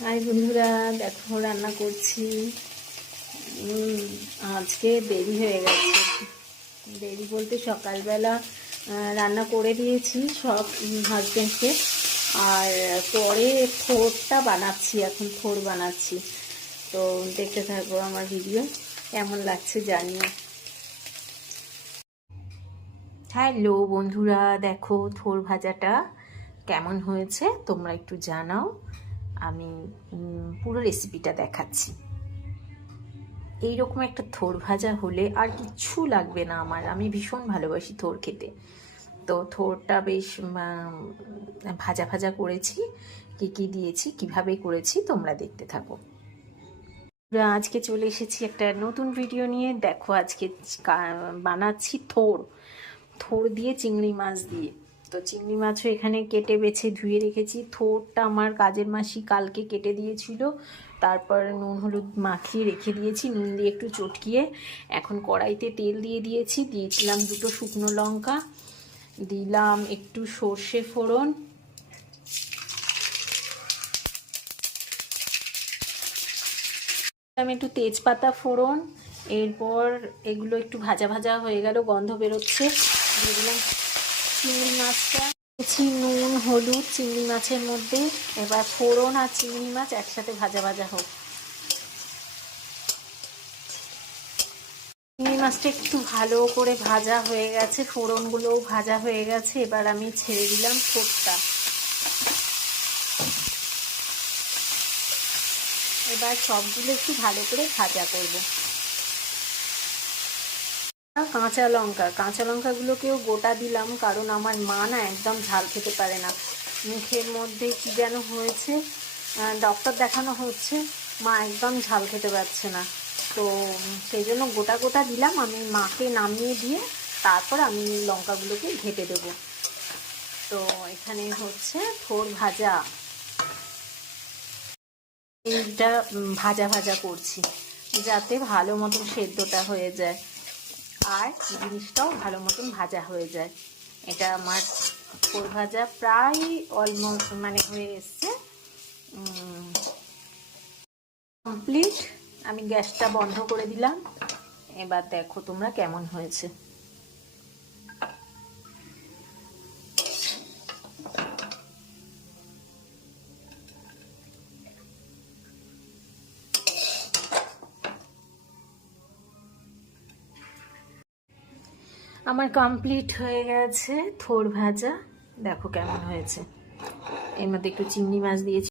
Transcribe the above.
High বন্ধুরা, দেখো রান্না করছি। আজকে দেরি হয়ে গেছে। দেরি বলতে সকালবেলা রান্না করে দিয়েছি সব হাজব্যান্ডকে, আর পরে থোরটা বানাচ্ছি। এখন থোর বানাচ্ছি, তো দেখতে থাকবো আমার ভিডিও। কেমন লাগছে জানিও। হ্যালো বন্ধুরা, দেখো থোর ভাজাটা কেমন হয়েছে তোমরা একটু জানাও। আমি পুরো রেসিপিটা দেখাচ্ছি। এইরকম একটা থোর ভাজা হলে আর কিচ্ছু লাগবে না আমার। আমি ভীষণ ভালোবাসি থোর খেতে। তো থোরটা বেশ ভাজা ভাজা করেছি। কি কি দিয়েছি, কিভাবে করেছি তোমরা দেখতে থাকো। আজকে চলে এসেছি একটা নতুন ভিডিও নিয়ে। দেখো আজকে বানাচ্ছি থোর। থোর দিয়ে চিংড়ি মাছ দিয়ে। তো চিংড়ি মাছও এখানে কেটে বেছে ধুয়ে রেখেছি। থোরটা আমার কাজের মাসি কালকে কেটে দিয়েছিল, তারপর নুন হলুদ মাখিয়ে রেখে দিয়েছি, নুন দিয়ে একটু চটকিয়ে। এখন কড়াইতে তেল দিয়ে দিয়েছি, দিয়েছিলাম 2টো শুকনো লঙ্কা, দিলাম একটু সর্ষে ফোড়ন, দিলাম একটু তেজপাতা ফোড়ন। এরপর এগুলো একটু ভাজা ভাজা হয়ে গেল, গন্ধ বেরোচ্ছে, দিয়ে দিলাম চিংড়ি মাছটা। নুন হলুদ চিংড়ি মাছের মধ্যে। এবার ফোড়ন আর চিংড়ি মাছ একসাথে ভাজা ভাজা হোক। চিংড়ি মাছটা একটু ভালো করে ভাজা হয়ে গেছে, ফোড়নগুলোও ভাজা হয়ে গেছে। এবার আমি ছেড়ে দিলাম থোরটা। এবার সবগুলো একটু ভালো করে ভাজা করব। কাঁচা লঙ্কাগুলোকেও গোটা দিলাম, কারণ আমার মা না একদম ঝাল খেতে পারে না। মুখের মধ্যে কি যেন হয়েছে, ডক্টর দেখানো হচ্ছে, মা একদম ঝাল খেতে পারছে না। তো সেই জন্য গোটা গোটা দিলাম। আমি মাকে নামিয়ে দিয়ে তারপর আমি লঙ্কাগুলোকে ঘেঁটে দেবো। তো এখানে হচ্ছে থোর ভাজা, এইটা ভাজা ভাজা করছি যাতে ভালো মতন সেদ্ধটা হয়ে যায় আর জিনিসটাও ভালো মতন ভাজা হয়ে যায়। এটা আমার থোর ভাজা প্রায় অলমোস্ট হয়ে এসছে, কমপ্লিট। আমি গ্যাসটা বন্ধ করে দিলাম। এবার দেখো তোমরা কেমন হয়েছে। আমার কমপ্লিট হয়ে গেছে থোর ভাজা। দেখো কেমন হয়েছে। এর মধ্যে একটু চিংড়ি মাছ দিয়েছি।